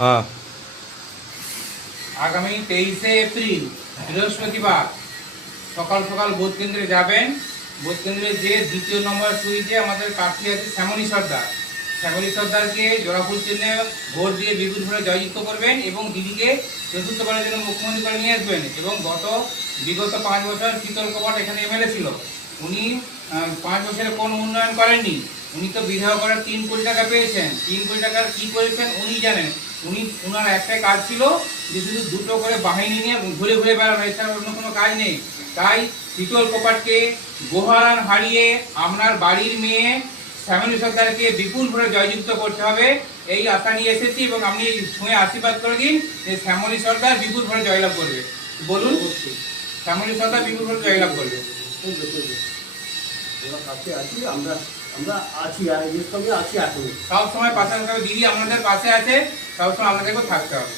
হ্যাঁ। আগামী 23শে এপ্রিল বৃহস্পতিবার সকাল সকাল ভোট কেন্দ্রে যাবেন। ভোট কেন্দ্রে যে 2 নম্বর সুইচে আমাদের প্রার্থী আছে শ্যামলী সর্দার। শ্যামলী সর্দারকে জোড়াফুল চিহ্নে ভোট দিয়ে বিপুল ভোটে জয়যুক্ত করবেন এবং দিদিকে চতুর্থবারের জন্য মুখ্যমন্ত্রী করে নিয়ে আসবেন। এবং বিগত 5 বছর শীতল কপাট এখানে এমএলএ ছিল, উনি 5 বছরে কোনো উন্নয়ন করেননি। উনি তো বিধবা করার 3 কোটি টাকা পেয়েছেন। 3 কোটি টাকার কী করেছেন উনি জানেন। ওনার একটাই কাজ ছিল যে শুধু দুটো করে বাহিনী নিয়ে ঘুরে ঘুরে বেড়ানো, এছাড়া অন্য কোনো কাজ নেই। তাই শীতল কপাটকে গোহারান হারিয়ে আপনার বাড়ির মেয়ে শ্যামলী সরকারকে বিপুল ভোটে জয়যুক্ত করতে হবে, এই আশা নিয়ে এসেছি। এবং আপনি এই সময় আশীর্বাদ করে দিন যে শ্যামলী সরকার বিপুল ভোটে জয়লাভ করবে। বলুন, শ্যামলী সরকার বিপুল ভোটে জয়লাভ করবে। আমরা আছি, আর এর সঙ্গে আছি এখন সব সময় পাশে থাকবে দিদি, আমাদের পাশে আছে, সবসময় আমাদেরকেও থাকতে হবে।